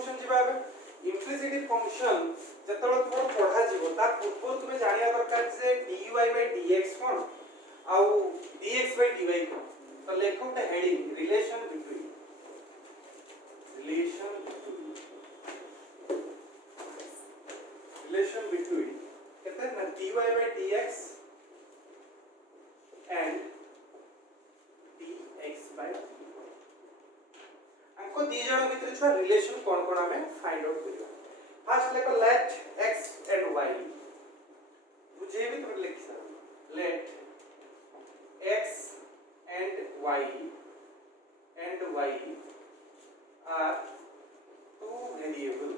function जीवा implicit function जतବେଳେ तुम पढ़ा जीवो तार पूर्व तुम जानिया दरकार जे dy/dx कोन आउ dx/dy कोन तो लेखो ता हेडिंग रिलेशन बिटवीन कहते हैं dy/dx and dx/dy हमको दी जण भीतर छ रिलेशन कोन कोन हमें फाइंड आउट करियो फर्स्ट लेको लेट x and y बुझे भी तुम लिख सर let x and y are two variable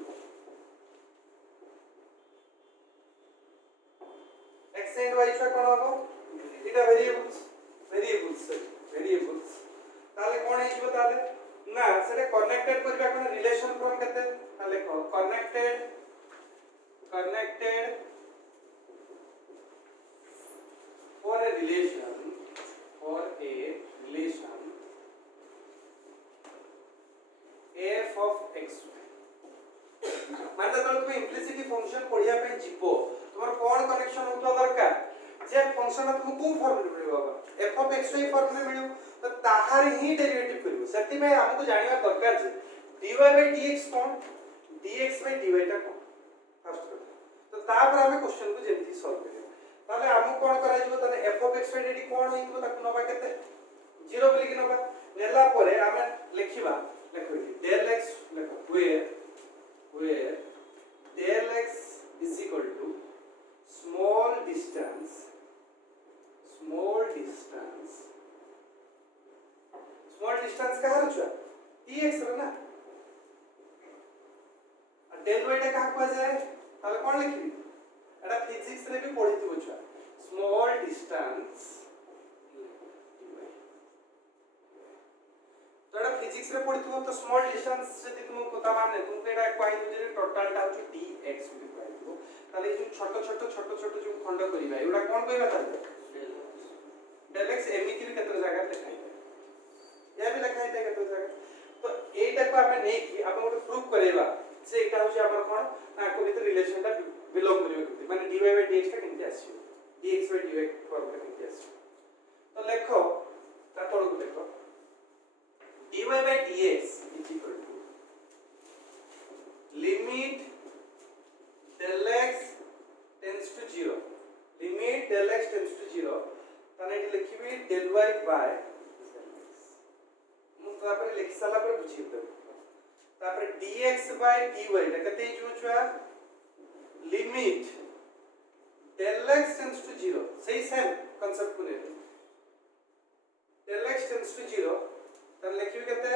x and y छ कोन हो इटा वेरिएबल्स ताले कोन है जो ताले ना सेटा कनेक्टेड करबा कोन रिलेशन कोन केते ताले को connected for a relation f of x मानता तुम इम्प्लिसिट फंक्शन पढ़िया पे जीवो तुम्हार कोन कनेक्शन होतो दरकार जे फंक्शन तुम को फॉर्म में मिलबा f of x y form में मिलु तो ताहार ही डेरिवेटिव करिवो सेति में हमको जानिया दरकार जे dy/dx कोन dx/dy टा कोन फर्स्ट तो तापर हमें क्वेश्चन को जेंति सॉल्व करियो ताले हमको कोन करा जिवो ताले f of x y dt कोन होइतो ताकू नबा केते 0 लिखि नबा नेला परे हमें लिखिबा देखो del x देखो where del x is equal to small distance कहाँ रखा dx रे ना del y टा कहाँ को जाए ताले कौन लिखी एटा फिजिक्स रे भी पढ़ी थी छुआ स्मॉल डिस्टेंस तो एटा फिजिक्स रे पढ़ी थी तो स्मॉल डिस्टेंस यदि तुमको पता माने तुमको एटा क्वाई जे टोटल टा होची dx भी क्वाई थो ताले जो छोटो जो खंड करिबा एटा कोन कहिबा ताले del x एमिति भी केते जगह लिखाई या भी लिखाई दे केते जगह तो एटा को हमें नहीं कि आपण गोटे प्रूफ करेबा से एटा होची आपण कोन ना को भीतर रिलेशन ता बिलोंग करियो करते माने dy/dx ता केनते आसीयो dx/dy फॉर्म का केनते आसीयो तो लेखो ता तोड़ को लेखो dy/dx is equal to limit del x tends to 0 limit del x tends to 0 ताने एटी लिखिबी del y by मु तापर लिखि साला पर बुझी दे तापर dx/dy टा कते जो छुआ limit del x tends to 0 सही सेम कांसेप्ट को ले del x टेंड्स टू 0 तब लिखिबी कते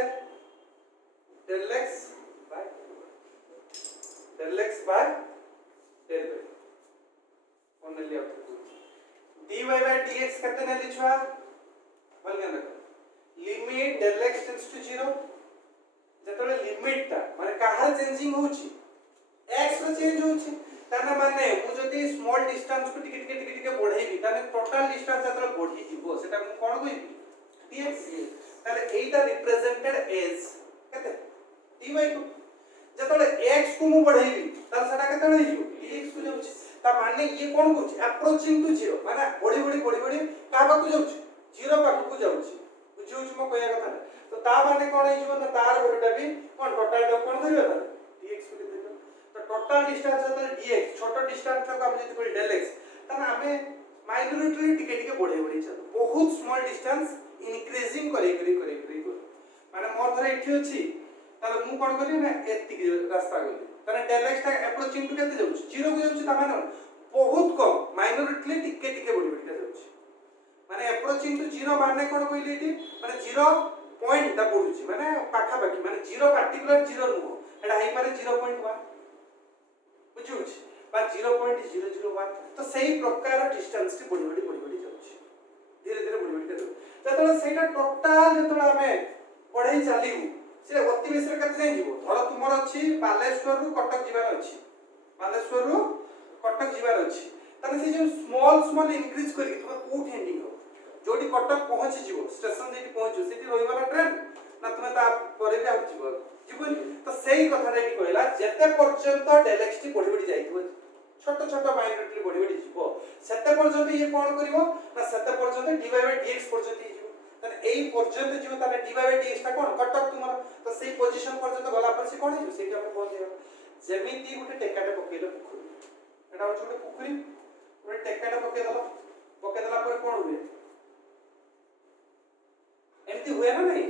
del x by del y only out dy/dx कते ने लिखवा बोल के देखो limit del x tends to 0 जतले लिमिट ता माने काहा चेंजिंग होची x रो चेंज होची ताने माने मु जदी स्मॉल डिस्टेंस को टिके बढ़ाइबी ताने टोटल डिस्टेंस जतले बढ़ी जीवो सेटा मु कोन कहिबी dx ताले एटा रिप्रेजेंटेड एज कते dy को जतले x को मु बढ़ाइबी ताले सेटा कते होइजो dx को जाउची ता माने ये कोन कहूची अप्रोचिंग टू 0 माने बड़ी का पाकू जाउची 0 पाकू जाउची बुझौची म कहया कथा तो ता माने कोन हे जीवन तार बड़टा भी कोन टोटल ड कोन करियो ता dx को लिखो तो टोटल डिस्टेंस जतले dx छोटो डिस्टेंस को हम जति कोइ del x ता हमें माइनॉरिटी टिके बढ़े चल बहुत स्मॉल डिस्टेंस इंक्रीजिंग करी माने मोर धरे इठी अछि ताले मु कोन करी ना एति रास्ता गली ताने del x ता अप्रोचिंग टू केते जाउची 0 को जाउची ता माने बहुत कम माइनॉरिटी टिके बढ़ी जाउची माने अप्रोचिंग टू 0 माने कोन कहली एटी माने 0 पॉइंट ता पडुची माने पाखा पाखी माने 0 पर्टिकुलर 0 नुहो एटा हाई पारे 0.1 बुझुची बा 0.001 तो सही प्रकार डिस्टेंस टी बढ़ी जाउची धीरे बढ़ी जाउची ततले सेटा टोटल जतले हमें पढ़ाई चालिबु से अति बेसरे कते नै जीवो धर तुमर अछि बालेश्वर रु कटक जीवार अछि बालेश्वर रु कटक जीवार अछि तने से जो स्मॉल इंक्रीज करी तुम कोठ एंडिंग हो जोडी कटक पहुंची जीवो स्टेशन जेटी पहुंचो सेटी रहिवाला ट्रेन ना तुमे ता परे भी आ जीवो जीवन तो सही कथा रे कहला जेते पर्यंत डेल एक्स टी बढ़ी बढ़ी जाइतो छोट छोट माइनरिटी बढ़ी बढ़ी जीवो सेते पर्यंत ये कोन करिवो ना सेते पर्यंत dy बाय dx पर्यंत जीवो तने एई पर्यंत जीवो तने dy बाय dx ता कोन कटक तुमर तो सेई पोजीशन पर्यंत गला पर से कोन हिजो सेटा अपन बोल दियो जेमिति गुटे टेकाटे पकेलो पुखुरी एटा होछ गुटे पुखुरी गुटे टेकाटे पके दला पर कोन हुए एमती हुए ना नहीं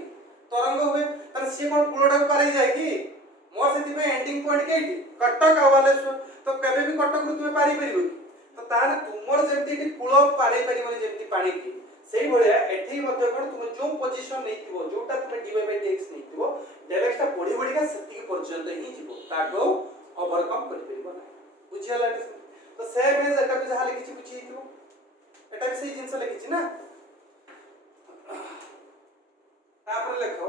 तरंग हुए तर से कोन पुलोडा पारे जाय कि मोर सेति पे एंडिंग पॉइंट केटी कटक आ बालेश्वर तो केबे भी कटक रु तुमे पारी परिबो कि तो तार तुमर जेमति टी पुलो पारे परिबो जेमति पानी की सेही भलिया एठी मध्ये कोन तुमे जो पोजीशन नैतिबो जोटा तुमे dy by dx नैतिबो डेल एक्स ता पढी पढी का सेति के पर्यंत ही जीवो ताको ओवरकम कर परिबो ना बुझियाला तो सेम एज एटा भी जहा लिखि छि बुझिइतो एटा भी सही जिंस लिखि छि ना तापर लेखो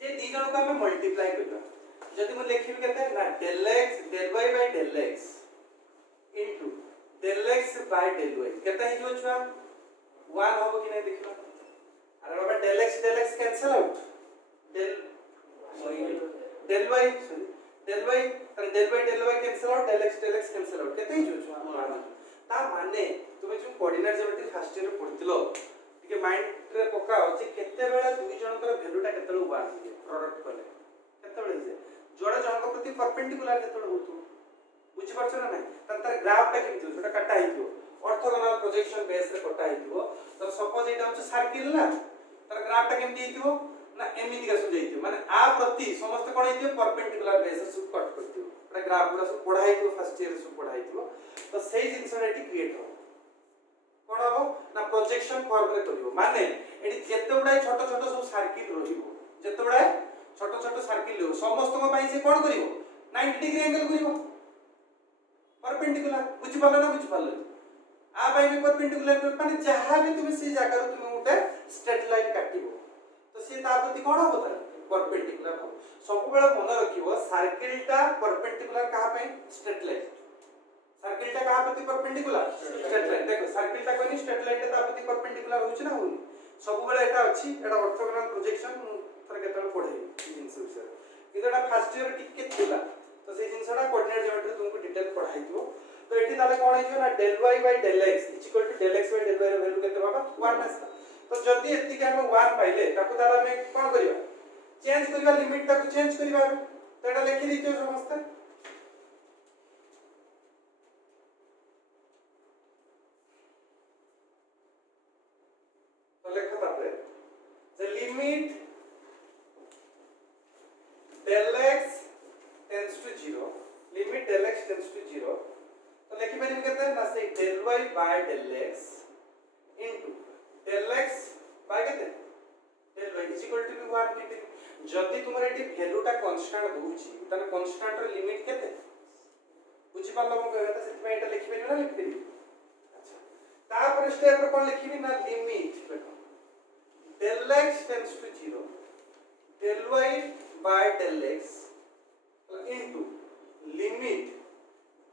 जे दी जण को हमें मल्टीप्लाई करबा जदि हम लिखिबे केते ना del x del y by del x into del x by del y केते ही जो छुआ 1 होबो कि नहीं देखलो अरे बाबा del x cancel out del y sorry del y और del y cancel out del x cancel out केते ही जो छुआ ता माने तुमे जो कोऑर्डिनेट ज्योमेट्री फर्स्ट ईयर पढितलो के माइंड रे पकाओ जे केते बेला दुई जनकर वैल्यूटा केते लो बार दिए प्रोडक्ट कले केते बेले जे जोड़ा जनक प्रति परपेंडिकुलर केते होतो बुझि परछ ना नहीं तर ग्राफ टा केमि जोटा काटा हितो ऑर्थोगोनल प्रोजेक्शन बेस रे कटा हितो तर सपोज एटा होछ सर्किल ना तर ग्राफ टा केमि हितो ना एमिति का सुझाइ हितो माने आ प्रति समस्त कोन हितो परपेंडिकुलर बेस रे सब कट करथियो एटा ग्राफ पूरा सब पढा हितो फर्स्ट ईयर सब पढा हितो तो सेही जिंस एटी क्रिएट हो कोन हो ना प्रोजेक्शन फॉर्म रे करिवो माने एडी जेते उडाय छोट छोट सब सर्किल रहिवो जेते उडाय छोट छोट सर्किल हो समस्त को पई से कोन करिवो 90 डिग्री एंगल करिवो परपेंडिकुलर बुझि पालो ना बुझि पालो आ पई भी परपेंडिकुलर माने जहां भी तुमे से जागा रो तुमे उठे स्ट्रेट लाइन काटिवो तो से ता प्रति कोन हो बता परपेंडिकुलर हो सब बेला मन रखिवो सर्किलटा परपेंडिकुलर कहा पई स्ट्रेट लाइन सर्किल टा कहा प्रति परपेंडिकुलर स्ट्रेट लाइन देखो सर्किल टा कोनी स्ट्रेट लाइन ता प्रति परपेंडिकुलर होछ ना होनी सब बेला एटा अछि एटा ऑर्थोगोनल प्रोजेक्शन थरे केतल पढे ई जिंस विषय किदटा फर्स्ट ईयर टिके थिला तो से जिंसडा कोऑर्डिनेट ज्योमेट्री तुमको डिटेल पढाई दियो तो एठी ताले कोन हिजो ना del y by del x = del x by del y रो वैल्यू केते बाबा 1 आसा तो जदी एति के हम 1 पाइले ताको ताला हम कोन करिवा चेंज करिवा लिमिट ताको चेंज करिवा तो एटा लिखि दितियो समस्त limit del x tends to 0 limit del x tends to 0 तो लिखि परिम केते ना से del y by del x into del x by केते del y is equal to 1 केते जदी तुमर एटी वैल्यूटा कांस्टेंट होउची तने कांस्टेंट रो लिमिट केते बुझि पालो म कहबे त सेति एटा लिखि परिम ना लिखि परिम अच्छा तापर स्टेप रो कोन लिखिबी ना लिमिट देखो del x tends to 0 del y by del x into limit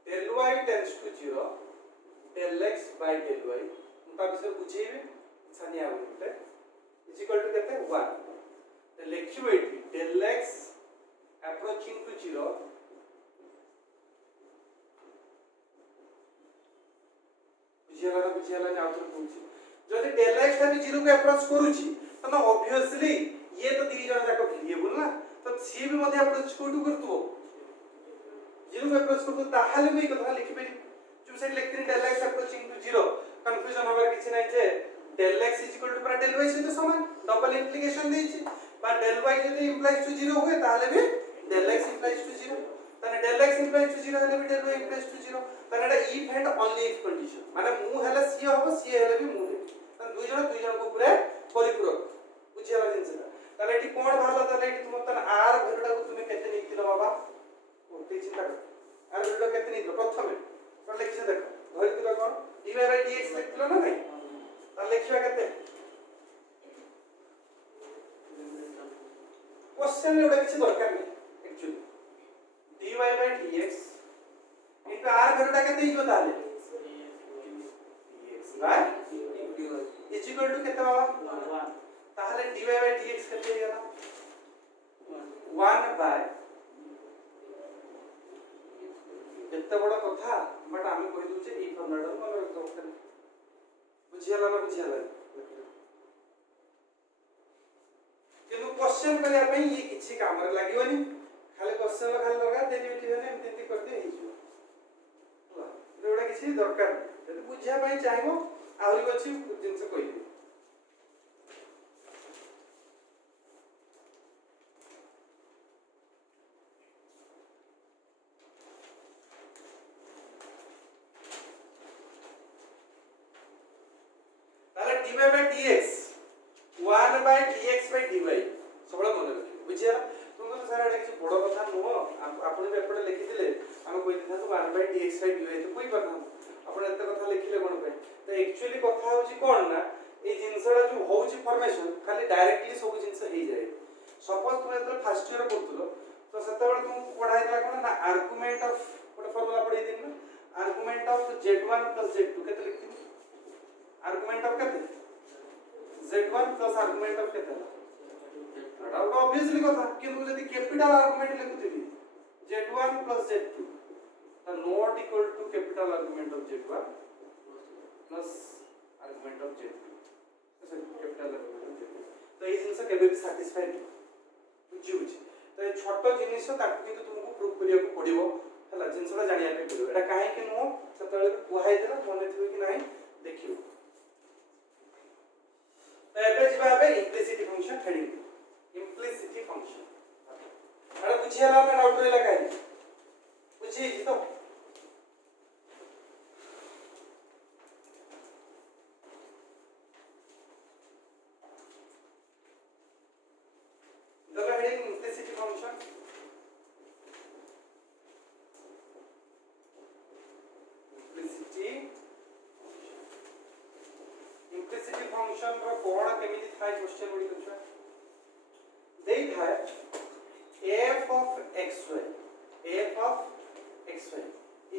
del y tends to 0 del x by del y उनका विषय बुझेबे छानिया होते is equal to केते 1 तो लिखिबे del x approaching to 0 बुझियाला ना आउटर पूछि जदि del x ता भी 0 को अप्रोच करूची तो ऑब्वियसली ये तो दी जण जाक वेरिएबल ना तो सी भी मध्ये अप्रोच कोटू करतो 0 को अप्रोच करतो ताहाले भी कथा लिखि बेली जो से लिखते del x approaching to 0 confusion होबार किछि नै जे del x = del y सहित समान डबल इंप्लिकेशन देछि बा del y जदि इंप्लाइज टू 0 होय ताहाले भी del x इंप्लाइज टू 0 तने del x इंप्लाइज टू 0 हले भी del y इंप्लाइज टू 0 तने एटा if and only if condition माने मु हले सी होबो सी हले भी मु तने दुई जण को पूरे परिपूरक बुझियाला जिंसटा ताले एटी कोन भाला ताले एटी तुम तने r वैल्यूटा को तुमे केते नितिलो बाबा ओते चिंता कर r वैल्यू केते नितिलो प्रथमे कोन लिखि देखो धरि दिलो कोन dy by dx लिखलो ना नहीं ताले लिखिबा केते क्वेश्चन रे ओडा किछि दरकार नै एक्चुअली dy by dx इनका r वैल्यूटा केते हिजो ताले dx by is equal to केते बाबा ताहले dy by dx केते हेला 1 बाय एत बड़ कथा बट आम कह दूचे ये फर्मुला मन रखते बुझीगला ना बुझीगला किंतु क्वेश्चन करने पे ये किसी काम रे लागोनी खाली क्वेश्चन खाली दरकार डेरिवेटिव ने एमती करते हे जो एटा किसी दरकार यदि बुझिया पई चाहिबो आहुरी अछि जिंस कहिबे ताले dy by dx 1 by dx by dy सब मन रखियो बुझिया तुम तो सारा किसी बड़ कथा नुह आपण भी एपटे लिखि दिले हम कोइ दिथा तो 1 by dx by dy तो कोई कथा आपण एत कथा लिखिले कोन पे तो एक्चुअली कथा होची कोन ना ए जिंसडा जो होची फॉर्मेशन खाली डायरेक्टली सब जिंस हे जाय सपोज तुम एत फर्स्ट ईयर पढुतलो तो सेतेबेले तुम पढाई दिला कोन ना आर्गुमेंट ऑफ कोन फार्मूला पढाई दिन ना आर्गुमेंट ऑफ z1 z2 केते लिखती आर्गुमेंट ऑफ केते z1 प्लस आर्गुमेंट ऑफ केते एटा तो ऑब्वियसली कथा किंतु यदि capital argument लिखुथिबी z1 plus z2 तो not equal to capital argument of z1 plus argument of z2 sorry capital argument of z2 तो ये जिंस केबे भी सैटिस्फाइड बुझी बुझी तो ये छोटो जिनिस ताकू किंतु तुमको प्रूफ करिया को पड़िबो हला जिंसला जानिया पे पड़िबो एटा काहे कि नो सतळे कुहाई देला मने थिबे कि नाही देखियो तो एबे जिबा बे implicit function heading implicit function अरे बुझियाला ना डाउट रहला काहे बुझी तो दला heading implicit function implicit function रो कोण केमिति थाय क्वेश्चन गुडी कछा देई थाय f of xy